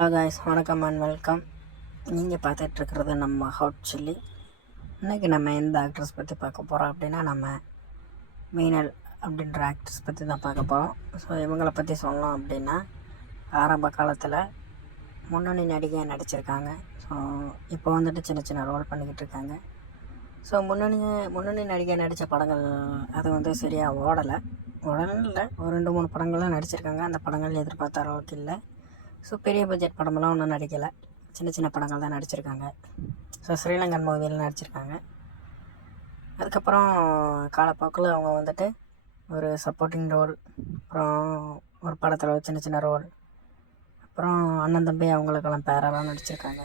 Hello guys, வணக்கம் and welcome. நீங்கள் பார்த்துட்ருக்கிறது நம்ம ஹாட் சில்லி. இன்றைக்கி நம்ம எந்த ஆக்ட்ரஸ் பற்றி பார்க்க போகிறோம் அப்படின்னா, நம்ம மீனல் அப்படின்ற ஆக்ட்ரஸ் பற்றி தான் பார்க்க போகிறோம். ஸோ இவங்களை பற்றி சொல்லணும் அப்படின்னா, ஆரம்ப காலத்தில் முன்னணி நடிகையாக நடிச்சிருக்காங்க. ஸோ இப்போ வந்துட்டு சின்ன சின்ன ரோல் பண்ணிக்கிட்டு இருக்காங்க. ஸோ முன்னணி நடிகை நடித்த படங்கள் அது வந்து சரியாக ஓடலை ஒரு 2-3 படங்கள் தான் நடிச்சிருக்காங்க. அந்த படங்கள் எதிர்பார்த்த அளவுக்கு இல்லை. ஸோ பெரிய பட்ஜெட் படமெல்லாம் ஒன்றும் நடிக்கலை, சின்ன சின்ன படங்கள் தான் நடிச்சிருக்காங்க. ஸோ ஸ்ரீலங்கன் மூவியில் நடிச்சிருக்காங்க. அதுக்கப்புறம் காலப்போக்கில் அவங்க வந்துட்டு ஒரு சப்போர்ட்டிங் ரோல், அப்புறம் ஒரு படத்தில் சின்ன சின்ன ரோல், அப்புறம் அண்ணன் தம்பி அவங்களுக்கெல்லாம் பேரெல்லாம் நடிச்சிருக்காங்க.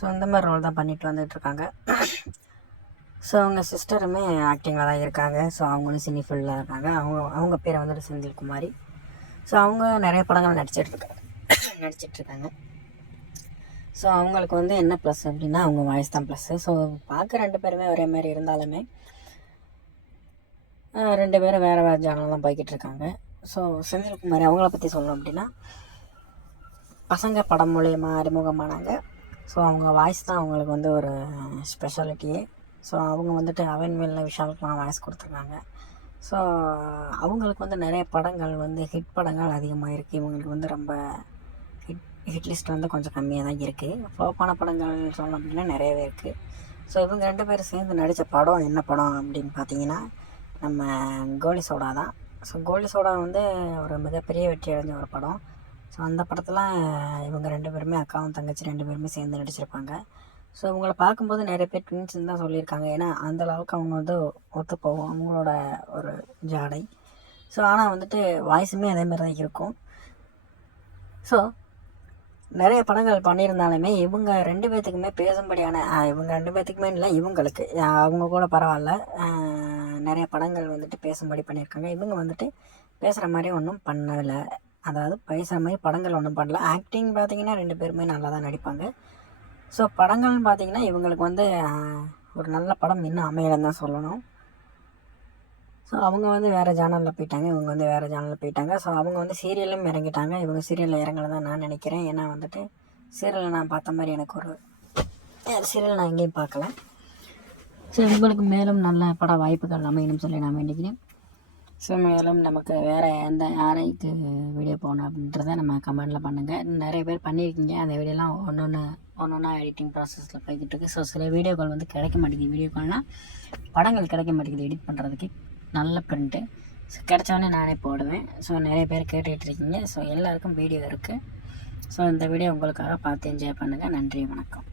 ஸோ இந்த மாதிரி ரோல் தான் பண்ணிட்டு வந்துட்டுருக்காங்க. ஸோ அவங்க சிஸ்டருமே ஆக்டிங்கில் தான் இருக்காங்க. ஸோ அவங்களும் சினி ஃபீல்டில் இருக்காங்க. அவங்க பேரை வந்துட்டு செந்தில்குமாரி. ஸோ அவங்க நிறைய படங்கள் நடிச்சிட்ருக்காங்க. ஸோ அவங்களுக்கு வந்து என்ன ப்ளஸ் அப்படின்னா, அவங்க வாய்ஸ் தான் ப்ளஸ்ஸு. ஸோ பார்க்க 2 பேருமே ஒரே மாதிரி இருந்தாலுமே 2 பேரும் வேறு ஜானல் தான் போய்கிட்டு இருக்காங்க. ஸோ செந்தில்குமாரி அவங்கள பற்றி சொல்லணும் அப்படின்னா, பசங்க படம் மூலயமா அறிமுகமானாங்க. ஸோ அவங்க வாய்ஸ் தான் அவங்களுக்கு வந்து ஒரு ஸ்பெஷாலிட்டியே. ஸோ அவங்க வந்துட்டு அவன்வேலில் விஷாலுக்குலாம் வாய்ஸ் கொடுத்துருக்காங்க. ஸோ அவங்களுக்கு வந்து நிறைய படங்கள் வந்து ஹிட் படங்கள் அதிகமாக இருக்குது. இவங்களுக்கு வந்து ரொம்ப ஹிட் லிஸ்ட் வந்து கொஞ்சம் கம்மியாக தான் இருக்குது. ஃப்ளாப்பான படங்கள் சொல்லணும் அப்படின்னா நிறையவே இருக்குது. ஸோ இவங்க 2 பேரும் சேர்ந்து நடித்த படம் என்ன படம் அப்படின்னு பார்த்தீங்கன்னா, நம்ம கோலி சோடா தான். ஸோ கோலி சோடா வந்து ஒரு மிகப்பெரிய வெற்றி அடைஞ்ச ஒரு படம். ஸோ அந்த படத்தில் இவங்க 2 பேருமே அக்காவும் தங்கச்சி 2 பேருமே சேர்ந்து நடிச்சிருப்பாங்க. ஸோ இவங்களை பார்க்கும்போது நிறைய பேர் ட்வின்ஸ்ன்னு தான் சொல்லியிருக்காங்க. ஏன்னா அந்தளவுக்கு அவங்க வந்து ஒத்துப்போகும் அவங்களோட ஒரு ஜாடை. ஸோ ஆனால் வந்துட்டு வாய்ஸுமே அதேமாதிரி தான் இருக்கும். ஸோ நிறைய படங்கள் பண்ணியிருந்தாலுமே இவங்க 2 பேர்த்துக்குமே பேசும்படியான இவங்க 2 பேர்த்துக்குமே இல்லை, இவங்களுக்கு அவங்க கூட பரவாயில்ல, நிறைய படங்கள் வந்துட்டு பேசும்படி பண்ணியிருக்காங்க. இவங்க வந்துட்டு பேசுகிற மாதிரி ஒன்றும் பண்ணலை, அதாவது பேசுகிற மாதிரி படங்கள் ஒன்றும் பண்ணல. ஆக்டிங் பார்த்திங்கன்னா 2 பேருமே நல்லா தான் நடிப்பாங்க. ஸோ படங்கள்னு பார்த்திங்கன்னா இவங்களுக்கு வந்து ஒரு நல்ல படம் இன்னும் அமையலைன்னு தான் சொல்லணும். ஸோ அவங்க வந்து வேறு ஜானலில் போயிட்டாங்க, இவங்க வந்து வேறு ஜானலில் போயிட்டாங்க. ஸோ அவங்க வந்து சீரியலும் இறங்கிட்டாங்க, இவங்க சீரியலில் இறங்கலை தான் நான் நினைக்கிறேன். ஏன்னா வந்துட்டு சீரியலில் நான் பார்த்த மாதிரி எனக்கு ஒரு சீரியல் நான் எங்கேயும் பார்க்கல. ஸோ இவங்களுக்கு மேலும் நல்ல பட வாய்ப்புகள் அமையணும்னு சொல்லி நான் வேண்டிக்கிறேன். ஸோ மேலும் நமக்கு வேறு எந்த யாரைக்கு வீடியோ போகணும் அப்படின்றத நம்ம கமெண்டில் பண்ணுங்கள். நிறைய பேர் பண்ணியிருக்கீங்க, அந்த வீடியோலாம் ஒன்றா எடிட்டிங் ப்ராசஸில் போய்கிட்டு இருக்குது. ஸோ சில வீடியோக்கள் வந்து கிடைக்க மாட்டேங்குது. வீடியோக்கள்னால் படங்கள் கிடைக்க மாட்டேங்குது எடிட் பண்ணுறதுக்கு நல்ல பிரிண்ட்டு. ஸோ கிடைச்சோடனே நானே போடுவேன். ஸோ நிறைய பேர் கேட்டுட்ருக்கீங்க. ஸோ எல்லாருக்கும் வீடியோ இருக்குது. ஸோ இந்த வீடியோ உங்களுக்காக பார்த்து என்ஜாய் பண்ணுங்கள். நன்றி, வணக்கம்.